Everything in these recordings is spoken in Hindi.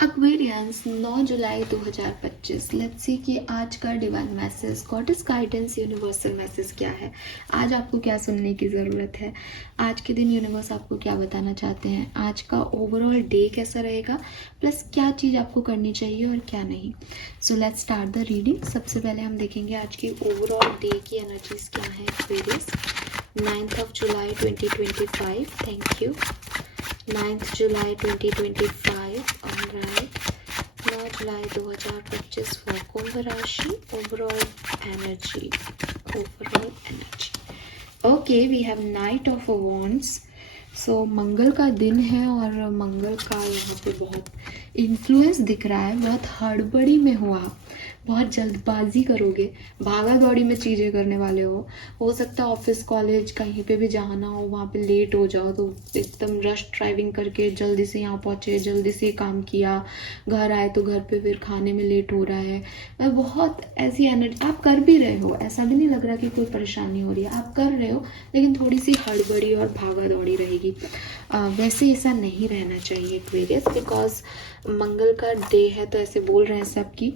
एक्वेरियंस 9 जुलाई 2025। लेट्स सी कि आज का divine message, goddess guidance, universal message क्या है। आज आपको क्या सुनने की ज़रूरत है, आज के दिन यूनिवर्स आपको क्या बताना चाहते हैं, आज का ओवरऑल डे कैसा रहेगा, प्लस क्या चीज़ आपको करनी चाहिए और क्या नहीं। So let's start the reading. सबसे पहले हम देखेंगे आज की ओवरऑल डे की एनर्जीज क्या है। एक्वेरियस 9 जुलाई 2025। Thank you. 9 जुलाई 2025। ऑलराइट, 9 जुलाई 2025 फॉर कुंभ राशि। Overall energy, okay, we have knight of wands. So मंगल का दिन है और मंगल का यहाँ पे बहुत इन्फ्लुएंस दिख रहा है। बहुत हड़बड़ी में हो आप, बहुत जल्दबाजी करोगे, भागा दौड़ी में चीज़ें करने वाले हो सकता है ऑफिस कॉलेज कहीं पे भी जाना हो, वहाँ पे लेट हो जाओ तो एकदम रश ड्राइविंग करके जल्दी से यहाँ पहुँचे, जल्दी से काम किया, घर आए तो घर पे फिर खाने में लेट हो रहा है। बहुत ऐसी एनर्जी आप कर भी रहे हो, ऐसा भी नहीं लग रहा कि कोई परेशानी हो रही है, आप कर रहे हो, लेकिन थोड़ी सी हड़बड़ी और भागा दौड़ी रहेगी। वैसे ऐसा नहीं रहना चाहिए एक्वेरियस, बिकॉज मंगल का डे है तो ऐसे बोल रहे हैं सब कि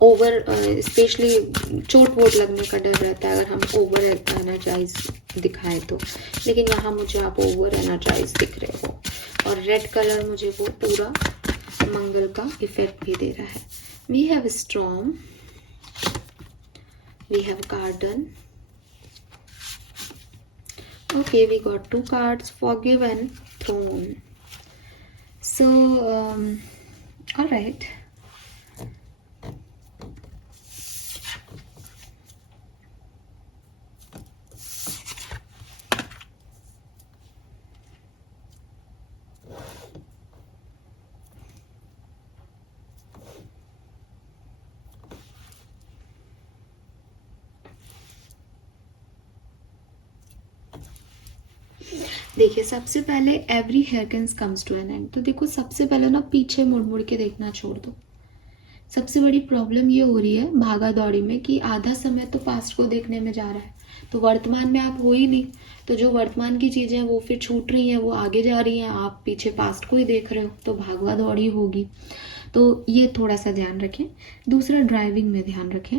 ओवर स्पेशली चोट वोट लगने का डर रहता है अगर हम ओवर एनर्जाइज दिखाएं तो। लेकिन यहाँ मुझे आप ओवर एनर्जाइज दिख रहे हो और रेड कलर मुझे वो पूरा मंगल का इफेक्ट भी दे रहा है। We have storm, we have garden. Okay, we got two cards, forgive and throne. So, all right. देखिए, सबसे पहले every hurricanes comes to an end. तो देखो, सबसे पहले ना पीछे मुड़ मुड़ के देखना छोड़ दो। सबसे बड़ी प्रॉब्लम ये हो रही है भागा दौड़ी में कि आधा समय तो पास्ट को देखने में जा रहा है, तो वर्तमान में आप हो ही नहीं। तो जो वर्तमान की चीज़ें हैं वो फिर छूट रही हैं, वो आगे जा रही हैं, आप पीछे पास्ट को ही देख रहे हो, तो भागवा दौड़ी होगी। तो ये थोड़ा सा ध्यान रखें। दूसरा, ड्राइविंग में ध्यान रखें,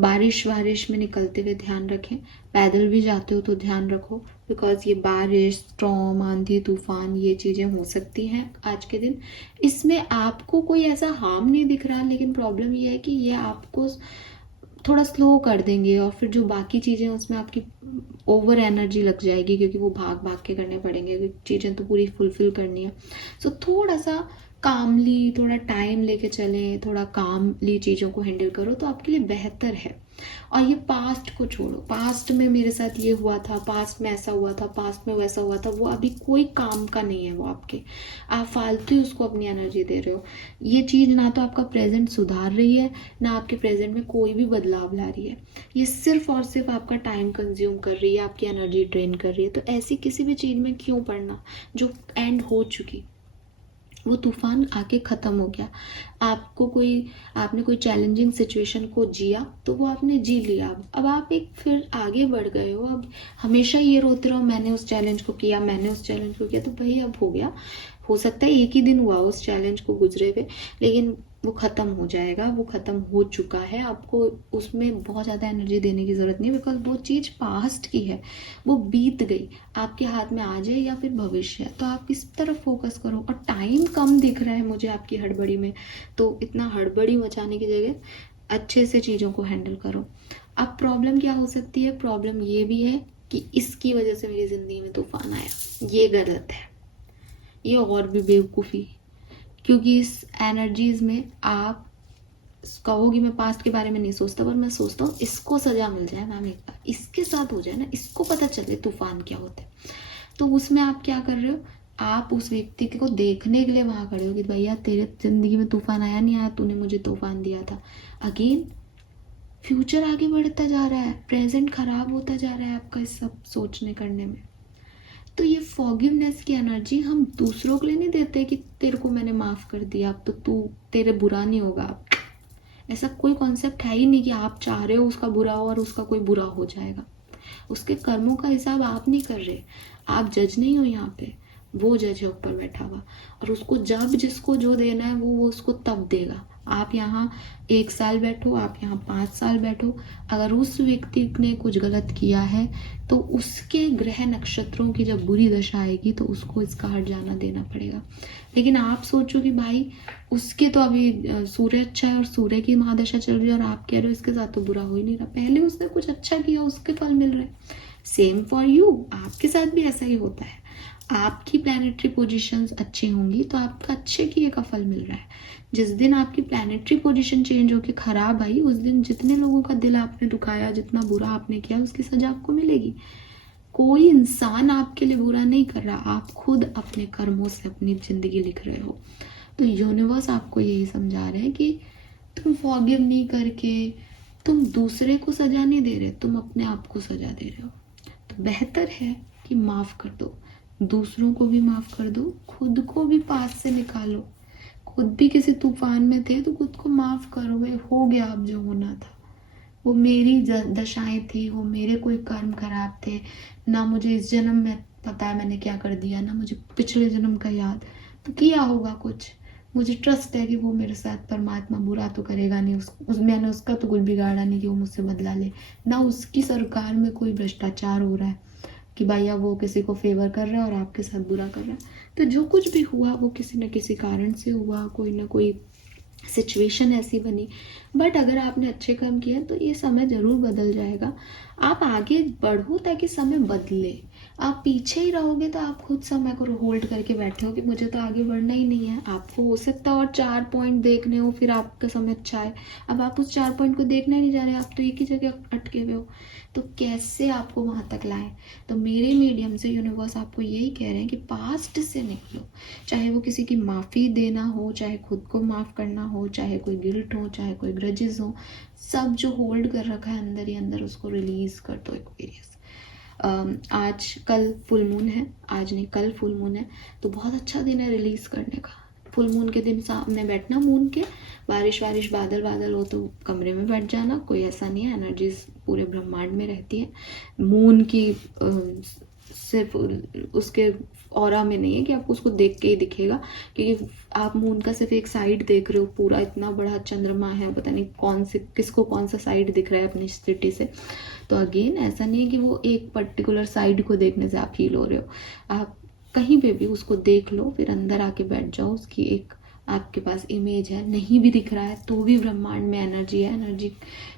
बारिश वारिश में निकलते हुए ध्यान रखें। पैदल भी जाते हो तो ध्यान रखो, बिकॉज ये बारिश, स्टॉर्म, आंधी तूफान, ये चीज़ें हो सकती हैं आज के दिन। इसमें आपको कोई ऐसा हार्म नहीं दिख रहा, लेकिन प्रॉब्लम ये है कि ये आपको थोड़ा स्लो कर देंगे और फिर जो बाकी चीज़ें उसमें आपकी ओवर एनर्जी लग जाएगी, क्योंकि वो भाग भाग के करने पड़ेंगे, क्योंकि चीज़ें तो पूरी फुलफिल करनी है। सो थोड़ा सा कामली, थोड़ा टाइम लेके चलें, थोड़ा कामली चीज़ों को हैंडल करो तो आपके लिए बेहतर है। और ये पास्ट को छोड़ो, पास्ट में मेरे साथ ये हुआ था, पास्ट में ऐसा हुआ था, पास्ट में वैसा हुआ था, वो अभी कोई काम का नहीं है। वो आपके, आप फालतू ही उसको अपनी एनर्जी दे रहे हो। ये चीज़ ना तो आपका प्रेजेंट सुधार रही है, ना आपके प्रेजेंट में कोई भी बदलाव ला रही है। ये सिर्फ और सिर्फ आपका टाइम कंज्यूम कर रही है, आपकी एनर्जी ड्रेन कर रही है। तो ऐसी किसी भी चीज़ में क्यों पड़ना जो एंड हो चुकी। वो तूफान आके ख़त्म हो गया। आपने कोई चैलेंजिंग सिचुएशन को जिया तो वो आपने जी लिया। अब आप एक फिर आगे बढ़ गए हो। अब हमेशा ये रोते रहो मैंने उस चैलेंज को किया, मैंने उस चैलेंज को किया, तो भाई अब हो गया। हो सकता है एक ही दिन हुआ उस चैलेंज को गुजरे हुए, लेकिन वो ख़त्म हो जाएगा, वो ख़त्म हो चुका है। आपको उसमें बहुत ज़्यादा एनर्जी देने की ज़रूरत नहीं, बिकॉज वो चीज़ पास्ट की है, वो बीत गई। आपके हाथ में आ जाए या फिर भविष्य है, तो आप इस तरफ फोकस करो। और टाइम कम दिख रहा है मुझे आपकी हड़बड़ी में, तो इतना हड़बड़ी मचाने की जगह अच्छे से चीज़ों को हैंडल करो। अब प्रॉब्लम क्या हो सकती है, प्रॉब्लम ये भी है कि इसकी वजह से मेरी ज़िंदगी में तूफान आया, ये गलत है, ये और भी बेवकूफ़ी। क्योंकि इस एनर्जीज में आप कहोगी मैं पास्ट के बारे में नहीं सोचता, पर मैं सोचता हूँ इसको सजा मिल जाए मैम, एक बार इसके साथ हो जाए ना, इसको पता चले तूफान क्या होता है। तो उसमें आप क्या कर रहे हो, आप उस व्यक्ति को देखने के लिए वहाँ खड़े हो कि भैया तेरे जिंदगी में तूफान आया नहीं आया, तूने मुझे तूफान दिया था। अगेन फ्यूचर आगे बढ़ता जा रहा है, प्रेजेंट खराब होता जा रहा है आपका इस सब सोचने करने में। तो ये फॉरगिवनेस की एनर्जी हम दूसरों के लिए नहीं देते कि तेरे को मैंने माफ़ कर दिया, अब तो तू तेरे बुरा नहीं होगा। अब ऐसा कोई कॉन्सेप्ट है ही नहीं कि आप चाह रहे हो उसका बुरा हो और उसका कोई बुरा हो जाएगा। उसके कर्मों का हिसाब आप नहीं कर रहे, आप जज नहीं हो यहाँ पे। वो जज है ऊपर बैठा हुआ, और उसको जब जिसको जो देना है वो उसको तब देगा। आप यहाँ 1 साल बैठो, आप यहाँ 5 साल बैठो, अगर उस व्यक्ति ने कुछ गलत किया है तो उसके ग्रह नक्षत्रों की जब बुरी दशा आएगी तो उसको इसका हट जाना देना पड़ेगा। लेकिन आप सोचो कि भाई उसके तो अभी सूर्य अच्छा है और सूर्य की महादशा चल रही है, और आप कह रहे हो इसके साथ तो बुरा हो ही नहीं रहा, पहले उसने कुछ अच्छा किया उसके फल मिल रहे। सेम फॉर यू, आपके साथ भी ऐसा ही होता है। आपकी प्लैनेटरी पोजीशंस अच्छी होंगी तो आपका अच्छे किए का फल मिल रहा है। जिस दिन आपकी प्लैनेटरी पोजीशन चेंज होकर खराब आई, उस दिन जितने लोगों का दिल आपने दुखाया, जितना बुरा आपने किया, उसकी सजा आपको मिलेगी। कोई इंसान आपके लिए बुरा नहीं कर रहा, आप खुद अपने कर्मों से अपनी जिंदगी लिख रहे हो। तो यूनिवर्स आपको यही समझा रहे हैं कि तुम फॉरगिव नहीं करके तुम दूसरे को सजा नहीं दे रहे, तुम अपने आप को सजा दे रहे हो। तो बेहतर है कि माफ कर दो, दूसरों को भी माफ कर दो, खुद को भी पास से निकालो। खुद भी किसी तूफान में थे तो खुद को माफ करो, हो गया अब जो होना था, वो मेरी दशाएं थी, वो मेरे कोई कर्म खराब थे, ना मुझे इस जन्म में पता है मैंने क्या कर दिया, ना मुझे पिछले जन्म का याद, तो किया होगा कुछ, मुझे ट्रस्ट है कि वो मेरे साथ परमात्मा बुरा तो करेगा नहीं, मैंने उसका तो कुछ बिगाड़ा नहीं कि वो मुझसे बदला ले, ना उसकी सरकार में कोई भ्रष्टाचार हो रहा है कि भैया वो किसी को फेवर कर रहा है और आपके साथ बुरा कर रहा है। तो जो कुछ भी हुआ वो किसी न किसी कारण से हुआ, कोई ना कोई सिचुएशन ऐसी बनी। बट अगर आपने अच्छे काम किया तो ये समय ज़रूर बदल जाएगा। आप आगे बढ़ो ताकि समय बदले। आप पीछे ही रहोगे तो आप खुद समय को होल्ड करके बैठे हो कि मुझे तो आगे बढ़ना ही नहीं है। आपको हो सकता है और 4 पॉइंट देखने हो, फिर आपका समय अच्छा है, अब आप उस 4 पॉइंट को देखने नहीं जा रहे, आप तो एक ही जगह अटके हुए हो। तो कैसे आपको वहाँ तक लाएं? तो मेरे मीडियम से यूनिवर्स आपको यही कह रहे हैं कि पास्ट से निकलो, चाहे वो किसी की माफ़ी देना हो, चाहे खुद को माफ़ करना हो, चाहे कोई गिल्ट हो, चाहे कोई ग्रजेस हो, सब जो होल्ड कर रखा है अंदर ही अंदर उसको रिलीज़ कर दो एक्वेरियस। आज कल फुल मून है, आज नहीं कल फुल मून है, तो बहुत अच्छा दिन है रिलीज़ करने का। फुल मून के दिन सामने बैठना मून के, बारिश वारिश बादल बादल हो तो कमरे में बैठ जाना, कोई ऐसा नहीं है, एनर्जीज पूरे ब्रह्मांड में रहती है। मून की सिर्फ उसके ऑरा में नहीं है कि आपको उसको देख के ही दिखेगा, क्योंकि आप मून का सिर्फ एक साइड देख रहे हो, पूरा इतना बड़ा चंद्रमा है, पता नहीं कौन से किसको कौन सा साइड दिख रहा है अपनी सिटी से। तो अगेन ऐसा नहीं है कि वो एक पर्टिकुलर साइड को देखने से आप फील हो रहे हो, आप कहीं पे भी उसको देख लो, फिर अंदर आके बैठ जाओ, उसकी एक आपके पास इमेज है। नहीं भी दिख रहा है तो भी ब्रह्मांड में एनर्जी है, एनर्जी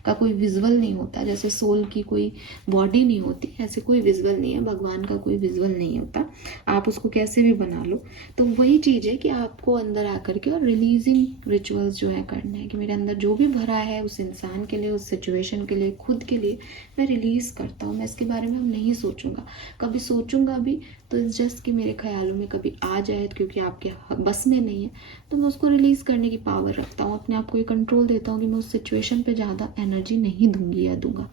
का कोई विजुअल नहीं होता, जैसे सोल की कोई बॉडी नहीं होती ऐसे कोई विजुअल नहीं है, भगवान का कोई विजुअल नहीं होता, आप उसको कैसे भी बना लो। तो वही चीज़ है कि आपको अंदर आकर के और रिलीजिंग रिचुअल्स जो है करने हैं कि मेरे अंदर जो भी भरा है उस इंसान के लिए, उस सिचुएशन के लिए, खुद के लिए मैं रिलीज़ करता हूँ। मैं इसके बारे में नहीं सोचूंगा, कभी सोचूंगा भी तो इस जस्ट कि मेरे ख्यालों में कभी आ जाए, क्योंकि आपके बस में नहीं है, तो मैं उसको रिलीज़ करने की पावर रखता हूँ, अपने आप को ये कंट्रोल देता हूँ कि मैं उस सिचुएशन पे ज़्यादा एनर्जी नहीं दूंगी या दूंगा।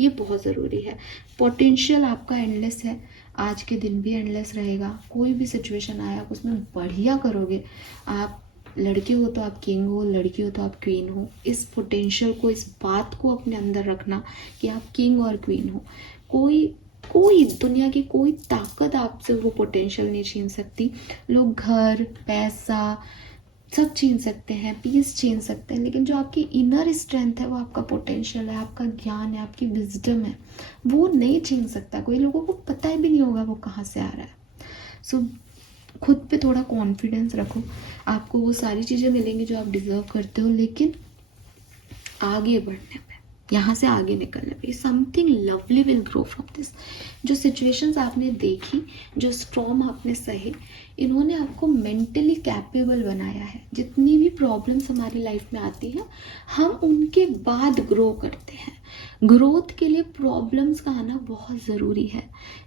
ये बहुत ज़रूरी है। पोटेंशियल आपका एंडलेस है, आज के दिन भी एंडलेस रहेगा। कोई भी सिचुएशन आए आप उसमें बढ़िया करोगे। आप लड़की हो तो आप किंग हो, लड़की हो तो आप क्वीन हो। इस पोटेंशियल को, इस बात को अपने अंदर रखना कि आप किंग और क्वीन हो। कोई दुनिया की कोई ताकत आपसे वो पोटेंशियल नहीं छीन सकती। लोग घर, पैसा सब छीन सकते हैं, पीस छीन सकते हैं, लेकिन जो आपकी इनर स्ट्रेंथ है, वो आपका पोटेंशियल है, आपका ज्ञान है, आपकी विजडम है, वो नहीं छीन सकता कोई। लोगों को पता ही भी नहीं होगा वो कहाँ से आ रहा है। सो खुद पे थोड़ा कॉन्फिडेंस रखो, आपको वो सारी चीज़ें मिलेंगी जो आप डिजर्व करते हो, लेकिन आगे बढ़ने पे, यहाँ से आगे निकलने पे something lovely will grow from this. जो सिचुएशंस आपने देखी, जो स्ट्रॉम आपने सहे, इन्होंने आपको मेंटली कैपेबल बनाया है। जितनी भी प्रॉब्लम्स हमारी लाइफ में आती है, हम उनके बाद ग्रो करते हैं। ग्रोथ के लिए प्रॉब्लम्स का आना बहुत ज़रूरी है।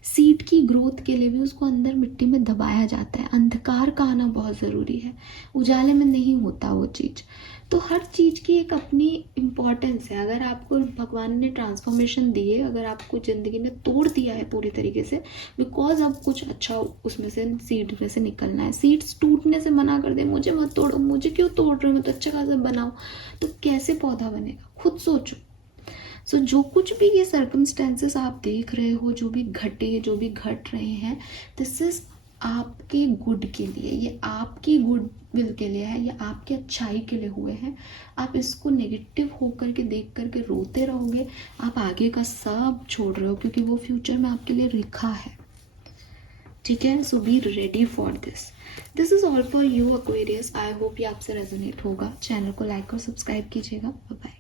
सीड की ग्रोथ के लिए भी उसको अंदर मिट्टी में दबाया जाता है। अंधकार का आना बहुत ज़रूरी है, उजाले में नहीं होता वो चीज़। तो हर चीज़ की एक अपनी इम्पॉर्टेंस है। अगर आपको भगवान ने ट्रांसफॉर्मेशन दी है, अगर आपको ज़िंदगी ने तोड़ दिया है पूरी तरीके से, बिकॉज अब कुछ अच्छा उसमें से, सीड में से निकलना है। सीड्स टूटने से मना कर दे, मुझे मत तोड़ो, मुझे क्यों तोड़ रहे हो, मैं तो अच्छा खासा बनाओ, तो कैसे पौधा बनेगा? खुद सोचो। सो जो कुछ भी ये सर्कमस्टेंसेस आप देख रहे हो, जो भी घटे, जो भी घट रहे हैं, दिस इज आपके गुड के लिए, ये आपकी गुड विल के लिए है, ये आपकी अच्छाई के लिए हुए हैं। आप इसको नेगेटिव होकर के देख करके रोते रहोगे, आप आगे का सब छोड़ रहे हो, क्योंकि वो फ्यूचर में आपके लिए लिखा है। ठीक है, so be ready for this is all for you Aquarius. I hope ये आपसे रेजोनेट होगा। चैनल को लाइक और सब्सक्राइब कीजिएगा। Bye bye.